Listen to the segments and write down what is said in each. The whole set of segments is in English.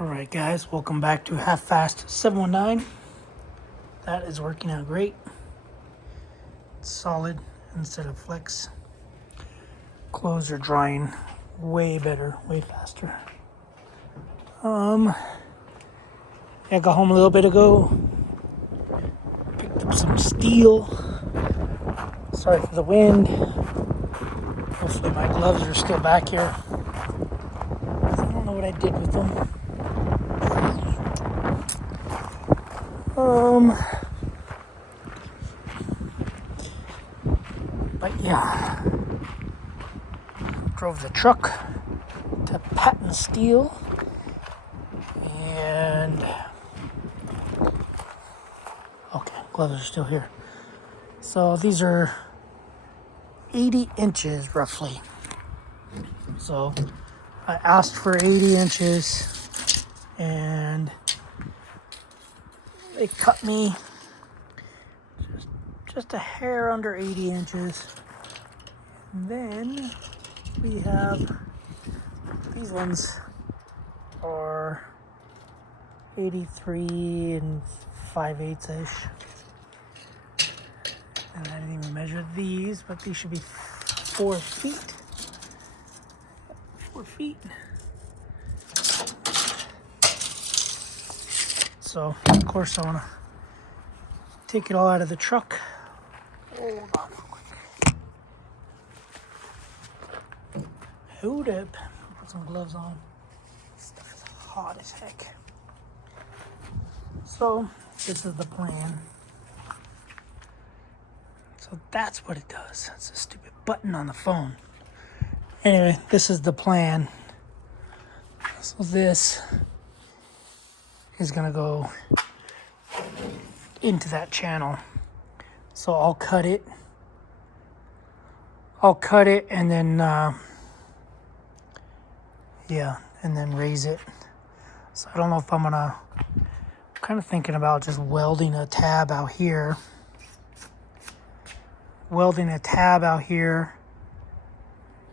Alright guys, welcome back to Half Fast 719. That is working out great. It's solid instead of flex. Clothes are drying way better, way faster. I got home a little bit ago. Picked up some steel. Sorry for the wind. Hopefully my gloves are still back here. I don't know what I did with them. But yeah, drove the truck to Patton Steel, and okay, gloves are still here. So these are 80 inches roughly. So I asked for 80 inches and they cut me just a hair under 80 inches. And then we have these ones are 83 and 5/8 ish. And I didn't even measure these, but these should be 4 feet. 4 feet. So, of course, I want to take it all out of the truck. Hold on real quick. Hold up. Put some gloves on. This stuff is hot as heck. So, this is the plan. So that's what it does. It's a stupid button on the phone. Anyway, this is the plan. So this is gonna go into that channel. So I'll cut it and then and then raise it. So I don't know if I'm kind of thinking about just welding a tab out here.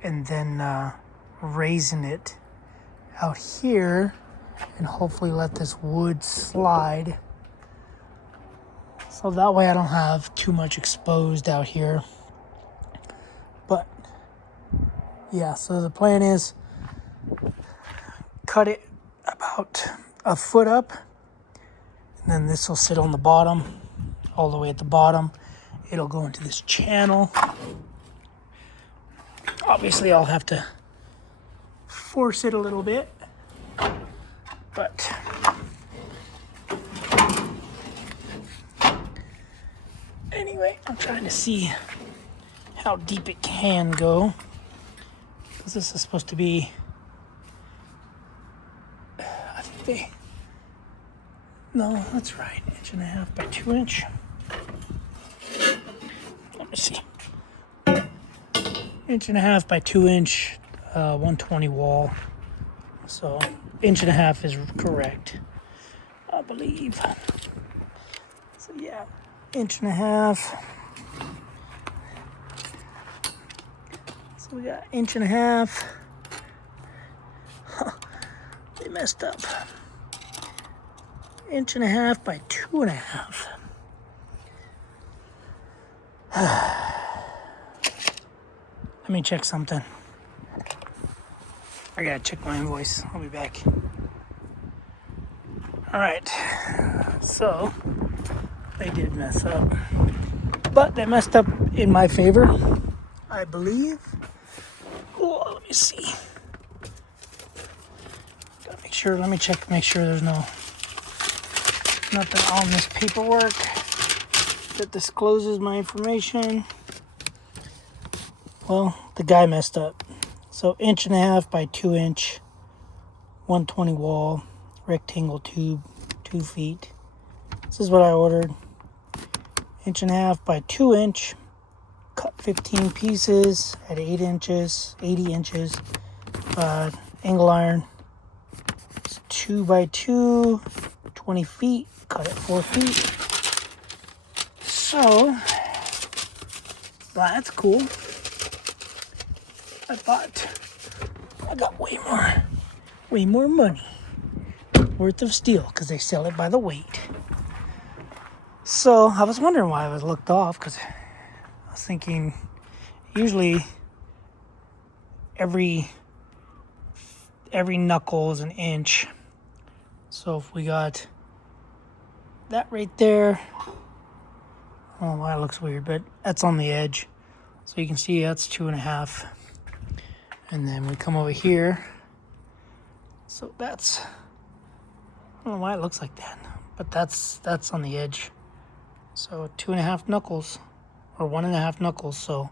And then raising it out here and hopefully let this wood slide. So that way I don't have too much exposed out here. But yeah, so the plan is cut it about a foot up. And then this will sit on the bottom, all the way at the bottom. It'll go into this channel. Obviously, I'll have to force it a little bit. But anyway, I'm trying to see how deep it can go. Because this is supposed to be, I think no, that's right, 1.5 by 2 inch. Let me see. 1.5 by 2 inch, 120 wall. So 1.5 is correct, I believe. So yeah, 1.5. So we got 1.5. Huh, they messed up. 1.5 by 2.5. Let me check something. I gotta check my invoice. I'll be back. Alright. So, they did mess up. But they messed up in my favor, I believe. Oh, let me see. Gotta make sure, let me check, make sure there's nothing on this paperwork that discloses my information. Well, the guy messed up. So 1.5 by 2 inch, 120 wall, rectangle tube, 2 feet. This is what I ordered. 1.5 by 2 inch, cut 15 pieces at 8 inches, 80 inches, angle iron. It's 2 by 2, 20 feet, cut at 4 feet. So, that's cool. I got way more money. worth of steel because they sell it by the weight. So I was wondering why I was looked off, because I was thinking usually every knuckle is an inch. So if we got that right there, I don't know why it looks weird, but that's on the edge. So you can see that's 2.5. And then we come over here. So that's, I don't know why it looks like that, but that's on the edge. So 2.5 knuckles, or 1.5 knuckles. So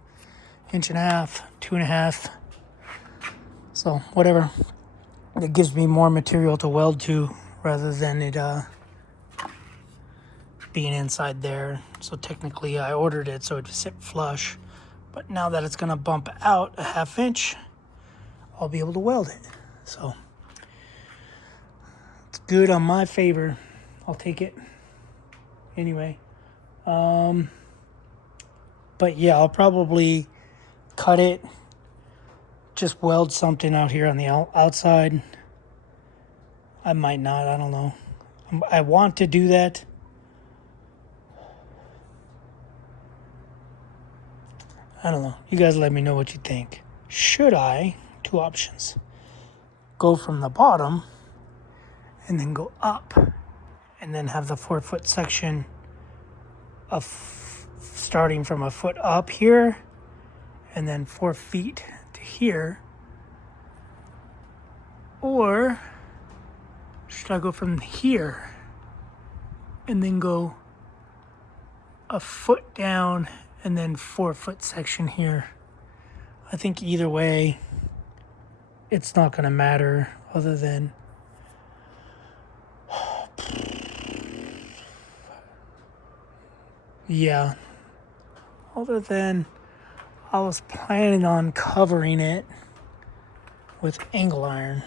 1.5 inches, 2.5. So whatever. It gives me more material to weld to rather than it being inside there. So technically I ordered it so it would sit flush. But now that it's gonna bump out 1/2 inch, I'll be able to weld it. So it's good on my favor. I'll take it anyway. But yeah, I'll probably cut it, just weld something out here on the outside. I might not, I don't know. I want to do that. I don't know. You guys let me know what you think. Should I, 2 options, go from the bottom and then go up and then have the 4-foot section of starting from a foot up here and then 4 feet to here? Or should I go from here and then go a foot down and then 4-foot section here? I think either way, it's not going to matter, other than yeah, other than I was planning on covering it with angle iron.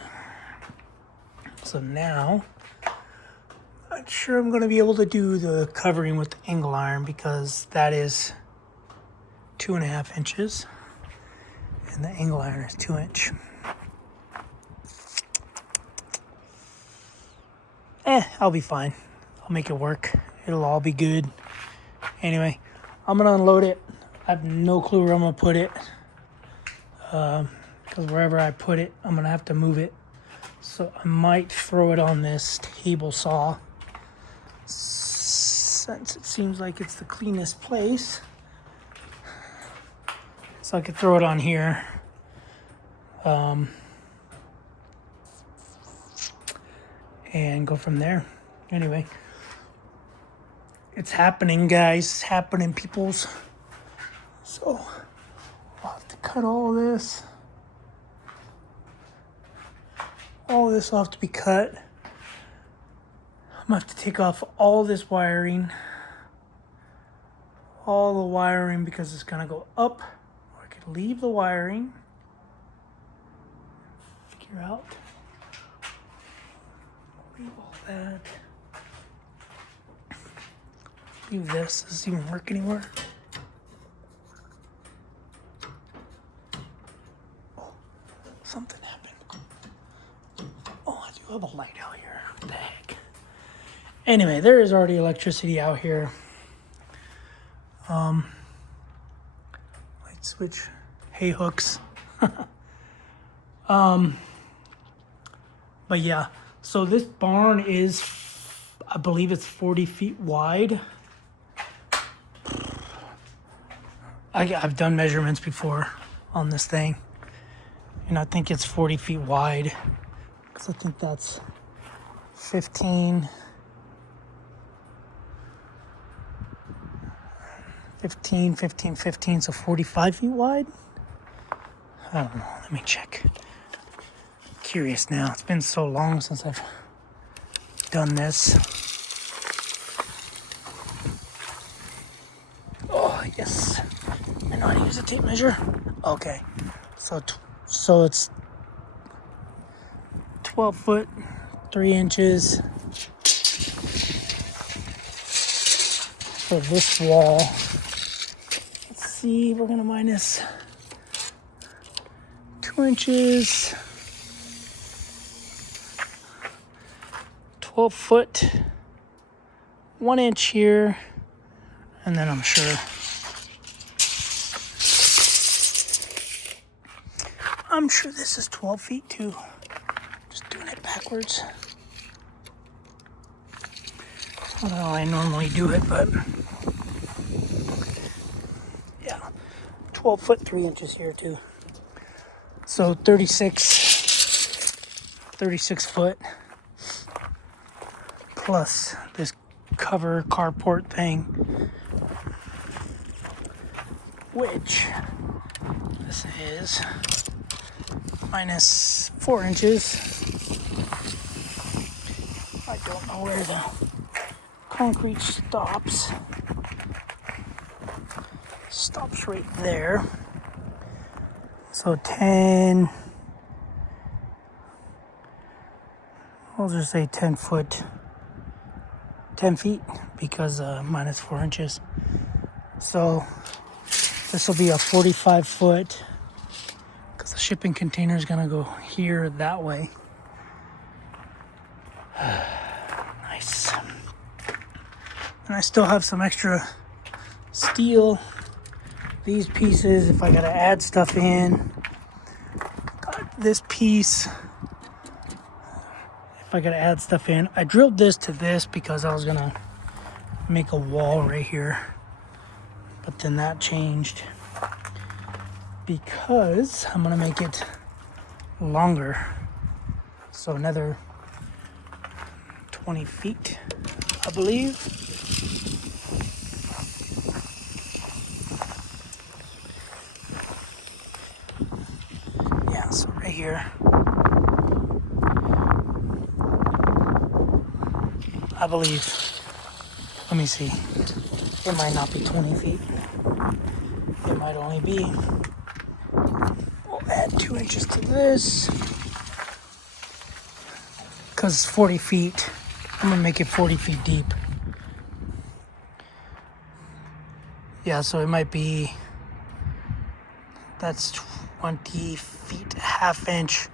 So now I'm not sure I'm going to be able to do the covering with angle iron, because that is 2.5 inches and the angle iron is 2 inch. I'll be fine. I'll make it work. It'll all be good. Anyway, I'm gonna unload it. I have no clue where I'm gonna put it, because wherever I put it, I'm gonna have to move it. So I might throw it on this table saw, since it seems like it's the cleanest place. So I could throw it on here. And go from there. Anyway, it's happening, guys. It's happening, peoples. So I'll have to cut all this. All this will have to be cut. I'm gonna have to take off all this wiring. All the wiring, because it's gonna go up. Or I could leave the wiring. Figure out. Leave all that. Leave this. Does this even work anywhere? Oh, something happened. Oh, I do have a light out here. What the heck? Anyway, there is already electricity out here. Light switch. Hay hooks. But yeah. So this barn is, I believe it's 40 feet wide. I've done measurements before on this thing, and I think it's 40 feet wide, because I think that's 15, so 45 feet wide? I don't know, let me check. Curious now. It's been so long since I've done this. Oh, yes. I know how to use a tape measure. Okay. So it's 12 foot, 3 inches for this wall. Let's see, we're going to minus 2 inches. 12 foot, 1 inch here, and then I'm sure this is 12 feet too. Just doing it backwards. I don't know how I normally do it, but yeah, 12 foot, 3 inches here too. So 36 foot plus this cover carport thing, which this is minus 4 inches. I don't know where the concrete stops. Stops right there. So 10, I'll just say 10 foot, 10 feet because minus 4 inches. So this will be a 45 foot because the shipping container is going to go here that way. Nice. And I still have some extra steel. These pieces, if I got to add stuff in. Got this piece. If I got to add stuff in. I drilled this to this because I was going to make a wall right here. But then that changed because I'm going to make it longer. So another 20 feet, I believe. Yeah, so right here. I believe, let me see, it might not be 20 feet. It might only be, we'll add 2 inches to this, because it's 40 feet. I'm going to make it 40 feet deep. Yeah, so it might be, that's 20 feet, half inch,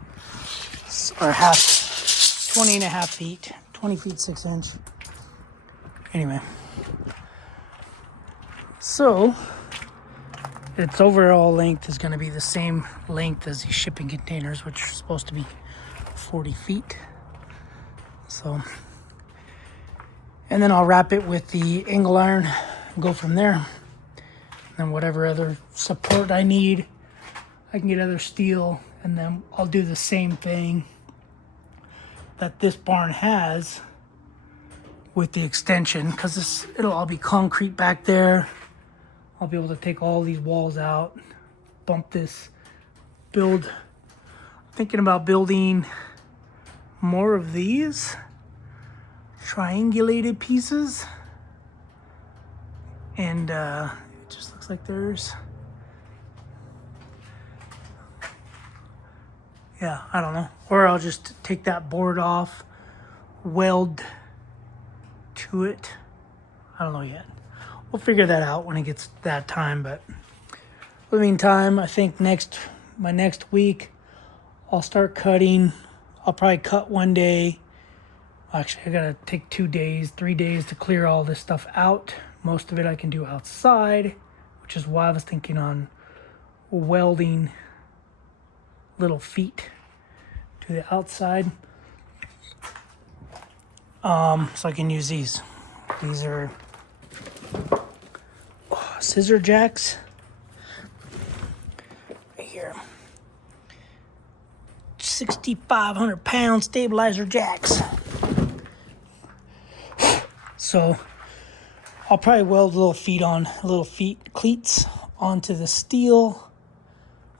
or 20 and a half feet. 20 feet, 6 inch. Anyway. So, its overall length is going to be the same length as these shipping containers, which are supposed to be 40 feet. So, and then I'll wrap it with the angle iron and go from there. And whatever other support I need, I can get other steel, and then I'll do the same thing that this barn has with the extension, because it'll all be concrete back there. I'll be able to take all these walls out, bump this, thinking about building more of these triangulated pieces, and it just looks like yeah, I don't know. Or I'll just take that board off, weld to it. I don't know yet. We'll figure that out when it gets that time. But in the meantime, I think my next week, I'll start cutting. I'll probably cut one day. Actually, I gotta take 2 days, 3 days to clear all this stuff out. Most of it I can do outside, which is why I was thinking on welding little feet to the outside. So I can use these. These are scissor jacks. Right here. 6,500 pound stabilizer jacks. So I'll probably weld little feet cleats onto the steel.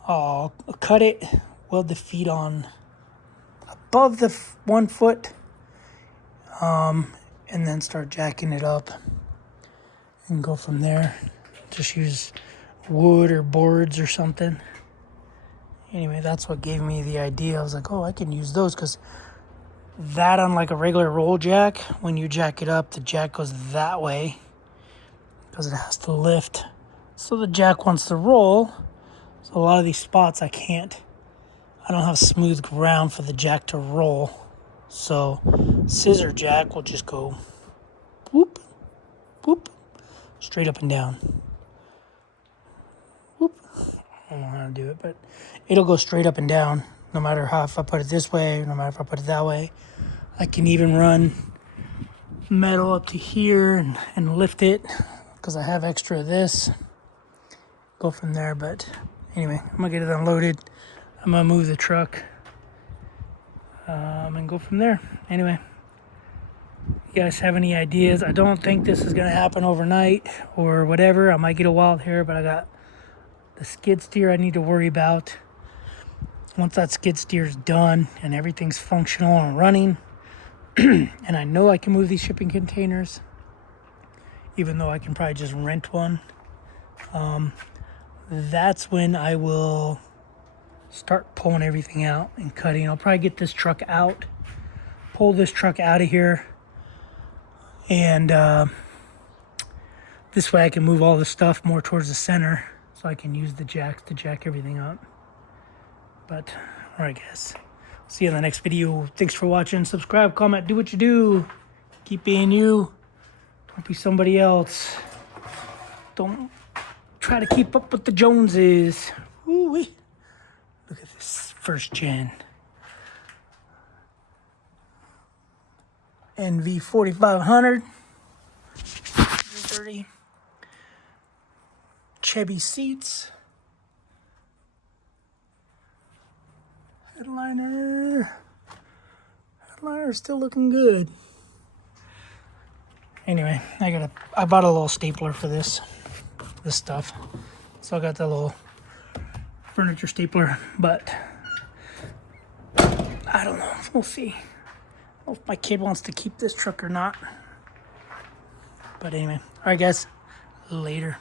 I'll cut it, weld the feet on above the 1 foot, and then start jacking it up and go from there. Just use wood or boards or something. Anyway, that's what gave me the idea. I was like, oh, I can use those, because that, unlike a regular roll jack, when you jack it up, the jack goes that way because it has to lift. So the jack wants to roll. So a lot of these spots I don't have smooth ground for the jack to roll. So scissor jack will just go whoop, whoop, straight up and down. Whoop. I don't know how to do it, but it'll go straight up and down no matter how, if I put it this way, no matter if I put it that way. I can even run metal up to here and lift it because I have extra of this. Go from there, but anyway, I'm gonna get it unloaded. I'm gonna move the truck and go from there. Anyway, you guys have any ideas? I don't think this is gonna happen overnight or whatever. I might get a wild hair, but I got the skid steer I need to worry about. Once that skid steer is done and everything's functional and running, and I know I can move these shipping containers, even though I can probably just rent one, that's when I will start pulling everything out and cutting. I'll probably get this truck out, pull this truck out of here, and this way I can move all the stuff more towards the center so I can use the jacks to jack everything up. But, alright guys, see you in the next video. Thanks for watching. Subscribe, comment, do what you do. Keep being you. Don't be somebody else. Don't try to keep up with the Joneses. Ooh-wee. Look at this first gen. NV 4500. 330. Chevy seats. Headliner is still looking good. Anyway, I bought a little stapler for this stuff. So I got the little furniture stapler, but I don't know. We'll see. I don't know if my kid wants to keep this truck or not. But anyway, all right guys, later.